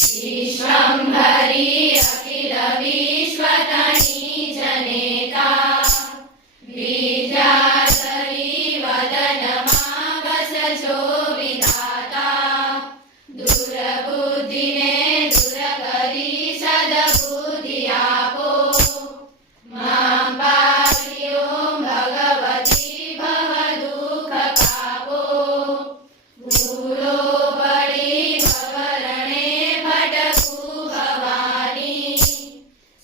विश्वम्भरी अखिल विश्वतनी जनेता विद्याधरी वदनमा वसजो विधाता दुर्बुद्धिने दूर करी सद्बुद्धि आपो मां पाहि ओं भगवती भव दुःख कापो भूलो पड़ी भवरणे भटकू भवानी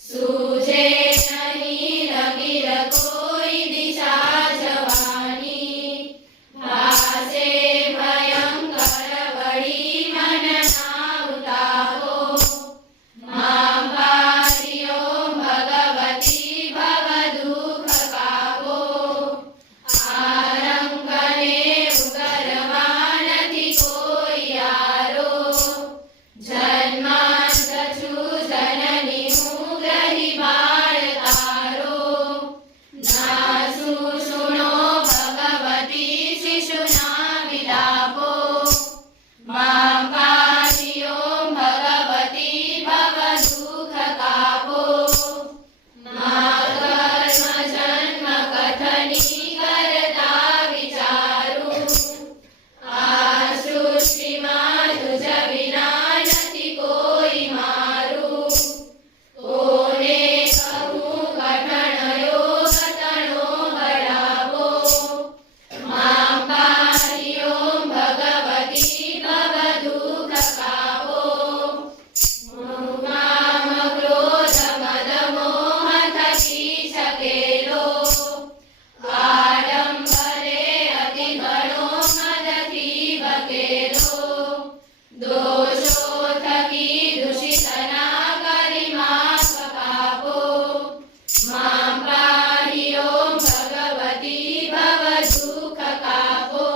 सूझे नहीं लगिर कोई दिशा जवानी भासे भयंकर बड़ी मन नावताहो मां पाहि ओं भगवती भव दुःख कापो आरंगने उगरवा નથી કોઈ યારો જન્માંતરુ જનની હું ગ્રહી બાળ તારો નાસુ સુણો ભગવતી શિશુના વિલાપો માં પાહિ ઓં ભગવતી ભવ દુઃખ કાપો મા કર્મ જન્મ કથની કરતા વિચારું આ સૃષ્ટિમાં તુજ વિના નથી કોઈ મારું કોને કહું કઠણ યોગ તણો બળાવો માં પાહિ ઓં ભગવતી ભવ દુઃખ કાપો કામ ક્રોધ મદ મોહ થકી છકેલો આડંબરે અતિ ઘણો મદથી બકેલો દોષો થકી દૂષિતના કરી માફ કાપો માં પાહિ ઓં ભગવતી ભવ દુઃખ કાપો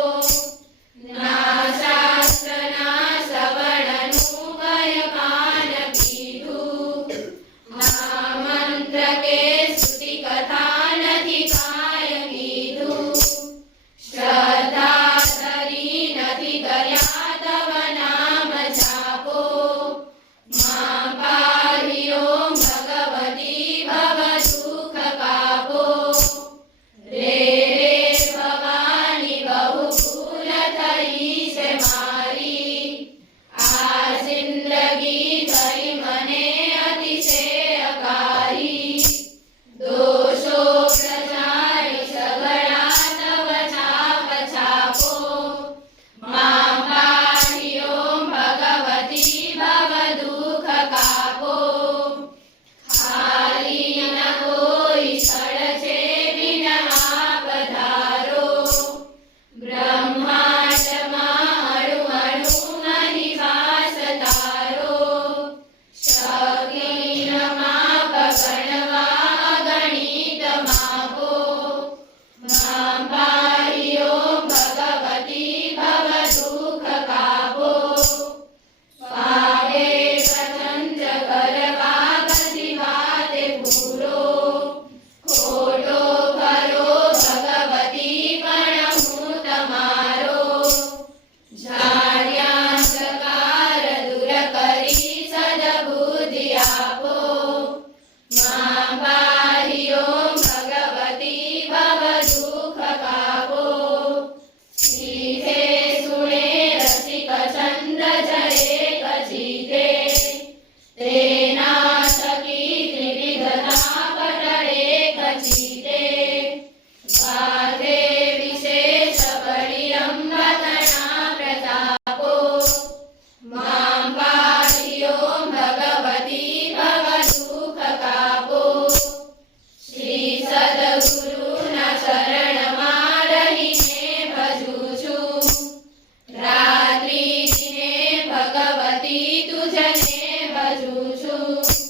ના શાસ્ત્રના શ્રવણનું ભય કાન પીધું ના મંત્ર કે સ્તુતિ કથા નથી કાય કીધું શ્રદ્ધા ધરી નથી કર્યા તવ નામ જાપો માં પાહિ ઓં ભગવતી ભવ દુઃખ કાપો રે રે ભવાની બહુ ભૂલ થઈ છે મારી આ જિંદગી થઈ મને અતિશયકારી દોષો પ્રજારી સગળા તવ છાપ છાપો માં પાહિ ઓં ભગવતી ભવ દુઃખ કાપો ખાલી ન કોઈ સ્થળ છે બિન આપ ધારો બ્રહ્માંડમાં અણુ અણુ નહીં વાસ તારો શક્તિન માપ ગણવા અગણિત માપો માં પાહિ ઓં ભગવતી ભવ દુઃખ કાપો પાડે પ્રચંડ કરવા બધી વાતે પૂરો ખોટો ખરો ભગવતી પણ હું તમારો જાણ્યાંધકાર દૂર કરી સદ્બુદ્ધિ આપો માં પાહિ ઓં ભગવતી ભવ દુઃખ કાપો સીધે સુણે રસિક ચંદ્ર જરે કજીતે તેના થકી ત્રિવિધતા પટળે કજીતે વાદે વિશેષ પડી રંભતના પ્રતાપો માં પાહિ ઓં ભગવતી ભવ દુઃખ કાપો શ્રી સદગુરુના ચરણમાં રહીને ભજું છું રાત્રિ દિને ભગવતી તુજને ભજું છું